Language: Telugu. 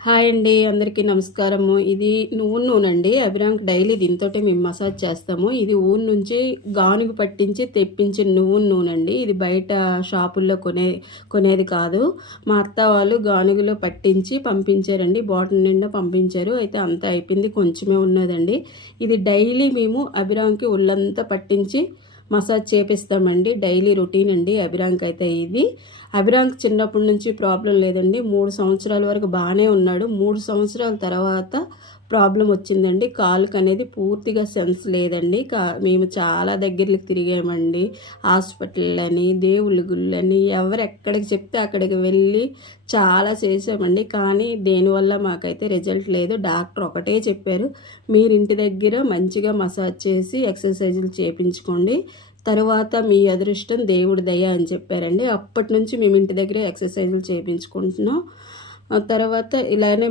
హాయ్ అండి, అందరికీ నమస్కారము. ఇది నువ్వుల నూనె అండి. అభిరామ్‌కి డైలీ దీంతోటే మేము మసాజ్ చేస్తాము. ఇది ఊరు నుంచి గానుగ పట్టించి తెప్పించిన నువ్వుల నూనె అండి. ఇది బయట షాపుల్లో కొనేది కాదు. మా అత్త వాళ్ళు గానుగలో పట్టించి పంపించారండి. బాటిల్ నిండా పంపించారు. అయితే అంతా అయిపోయింది, కొంచెమే ఉన్నదండి. ఇది డైలీ మేము అభిరామ్‌కి ఒళ్ళంతా పట్టించి మసాజ్ చేపిస్తామండి. డైలీ రొటీన్ అండి అభిరామ్‌కి అయితే ఇది. అభిరామ్‌కి చిన్నప్పటి నుంచి ప్రాబ్లం లేదండి. 3 సంవత్సరాల వరకు బాగానే ఉన్నాడు. 3 సంవత్సరాల తర్వాత ప్రాబ్లం వచ్చిందండి. కాలుకి అనేది పూర్తిగా సెన్స్ లేదండి. మేము చాలా దగ్గరికి తిరిగామండి. హాస్పిటల్లని, దేవుళ్ళ గుళ్ళని, ఎవరు ఎక్కడికి చెప్తే అక్కడికి వెళ్ళి చాలా చేసామండి. కానీ దేనివల్ల మాకైతే రిజల్ట్ లేదు. డాక్టర్ ఒకటే చెప్పారు, మీరు ఇంటి దగ్గర మంచిగా మసాజ్ చేసి ఎక్సర్సైజులు చేయించుకోండి, తర్వాత మీ అదృష్టం దేవుడి దయ అని చెప్పారండి. అప్పటి నుంచి మేము ఇంటి దగ్గరే ఎక్సర్సైజులు చేయించుకుంటున్నాం. తర్వాత ఇలానే